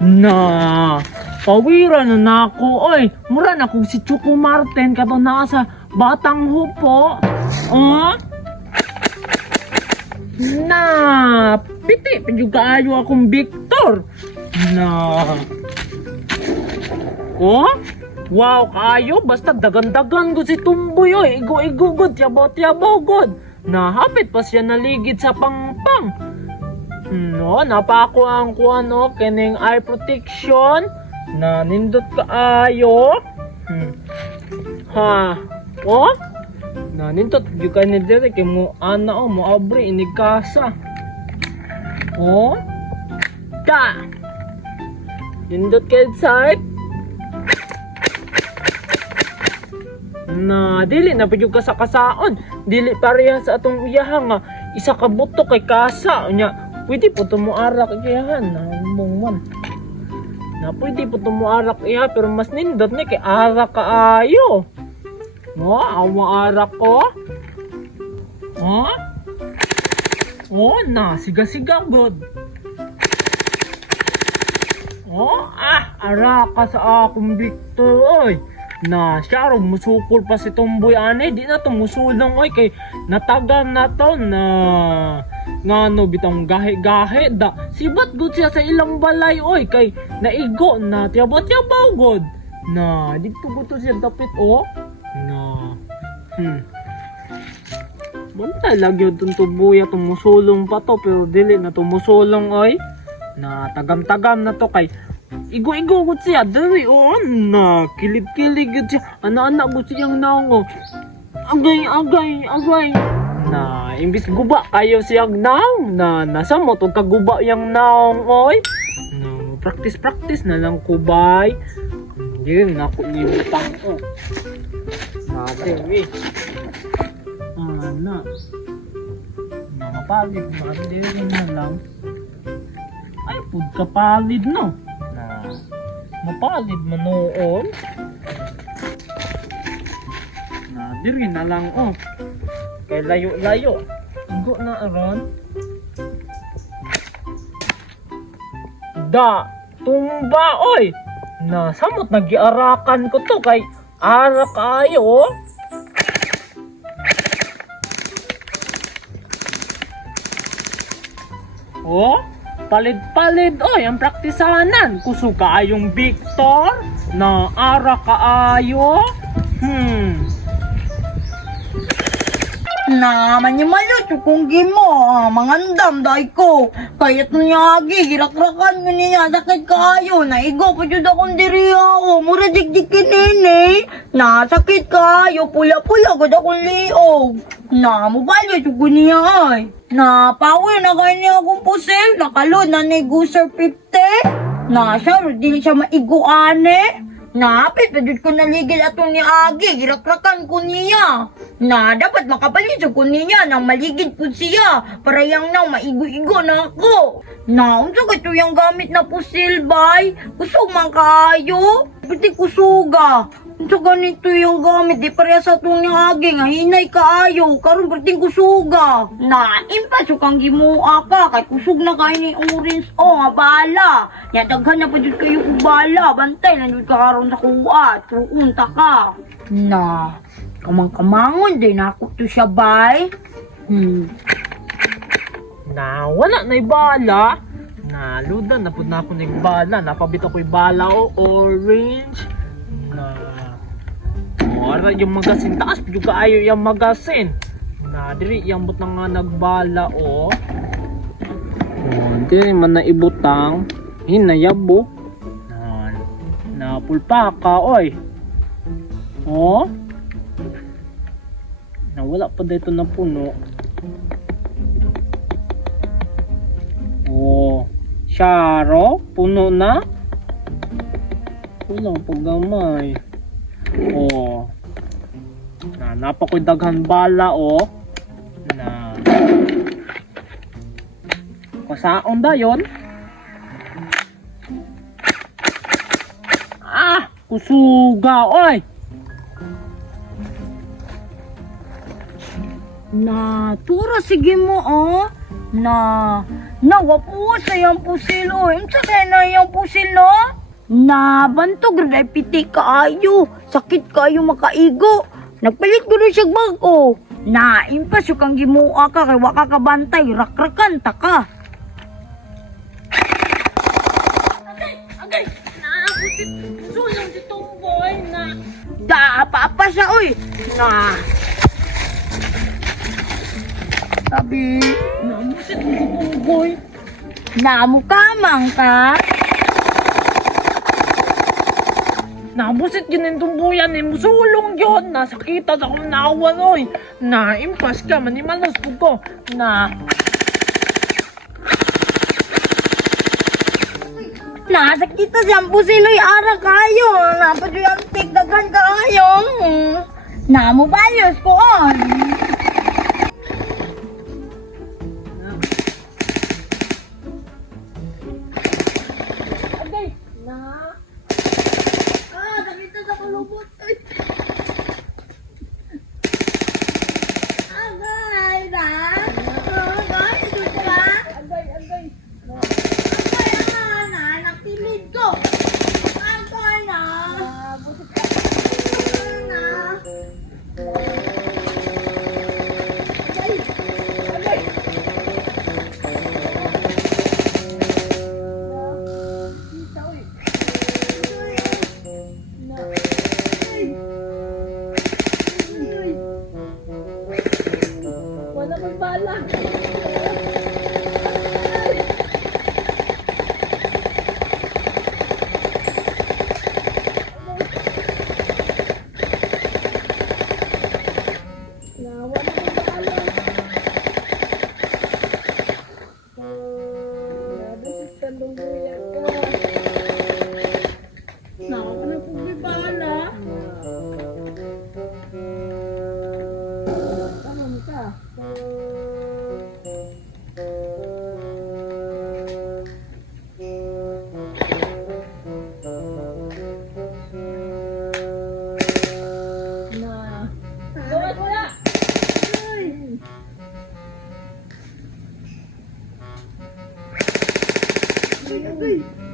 Na, pawira na ako. Oy, mura na kung si Choco Martin kato na sa Batang Hupo. Oh? Na, piti, juga ayo akong Victor. Na, oh? Wow, kayo, basta dagan-dagan ko si Tumboy, oy. Igo-igo god, tiyabaw-tiyabaw god. Nahapit pa siya naligid sa pangpang. No, napako ang kuano kining eye protection na nindot kaayo. Ha. Oh? Na nindot gyud kay ni dire kay mo ana mo abri inig kasa. Oh? Ta. Nindot kay side. Na dili na pud ka sa kasaon. Dili pareha sa atong iyahan nga isa ka buto kay kasa nya. Pwede po tumuarak iyahan na mong na pwede po tumuarak iya pero mas nindot ni kay arak kaayo. Mo awa arak ko. Ha? Oh na siga-siga god. Oh arak ka sa akong Victor oy. Na siya ron musukol pa si Tumboy ane di na tumusulong oy kay natagan na to na ngano bitang gahe-gahe da sibat gud siya sa ilang balay oy kay naigo na tiyabaw-tiyabaw god na dito gud siya dapit oh na bantay lagi yung tubuya tumusulong pa to pero dili na tumusulong oy na tagam-tagam na to kay igo-igo gud siya diri oh na kilid-kilid gud siya ana-ana gud siyang naong oh agay na imbis guba kayo siyang naong na nasa mo tong kaguba yang naong oy no practice na lang kubay hindi na ako libutang ko nabi na mapalid na hindi na lang ay pud kapalid no na mapalid manoon na diri na lang oh kay layo-layo. Igo na aron. Da, tumba oy. Na samot nagiarakan ko to kay arak ayo. Oh, palid-palid oy ang praktisanan. Kusog kaayong Victor na arak kaayo. Naman niya malut kung gimo, mangandam dahi ko. Kaya't niyagi, girakrakan ko niya, sakit kayo. Naigo pa dyan akong diri ako, mura dikdikin nini. Nasakit kayo, pula-pula ko akong liog. Na, mabalit ko niya ay. Na, pawi na kayo niya akong pusil, nakalod na ni Guser 50. Na, siya, di siya maiguane. Napit, padud ko naligid atong ni Agi, girakrakan ko niya. Na, dapat makapalit ko niya nang maligid po siya. Para yang nang maigo-igo na ako. Na, unsa ka ito yung gamit na pusil, bay? Kusog man kaayo? Pati kusuga. Unsa ganito yung gamit, di pareha sa itong ni Agi, nga hinay kaayo. Karon pati kusuga. Na, impasok kang gimua ka, kay kusog na kayo ni Orange, nga bala. Ya, daghan na pa dyan kayo bala. Bantay na dyan ka karon sa kuwa. Truunta ka. Na, kamang-kamangon din ako to siya, bay. Na wala na ibala. Na ludan na pud na ako nagbala. Napabito ko ibala o orange. Na wala yung magasin taas pud kaayo yung magasin. Na diri yang butang nga nagbala o. Diri man na ibutang hinayabo. Na pulpa ka oy. Oh. Na wala pa dito na puno. Oh, Sharo, puno na. Kulang pag gamay. Oh. Na napakoy daghan bala oh. Na kasaon dayon. Kusuga oy. Na, tura sige mo, oh. Na, Nawa po sa iyang pusil, oy. Unsa kaya na iyang pusil, no? Nabantog, rin ay piti kaayo. Sakit kaayo makaigo. Nagpalit ko rin siya bago. Naimpas yung kang gimua ka, kay waka ka bantay, rakrakan ta ka. Agay! Naabutit! Sulang si Tomboy na... Pa siya, oy. Na. Sabi, Naabutit mo si Tomboy. namukamang ka. Nabusit yun yung tumbuyan eh, musulong yun. Nasakita sa akong naawan, oy. Naimpas ka, manimalos po ko. Nasakita siyang pusiloy ara kayo. Napaduyang tigdagan kayo. Namubayos ko on. Agay! Nakita sa kulubot. Ay. Agay na. Agay, ito ka. Agay! Agay na, nakilid ko. Agay na. Agay na. Agay. Wala kang bala. Nakaka na po may bala. Tamam ka. Gawas mo na! Agay.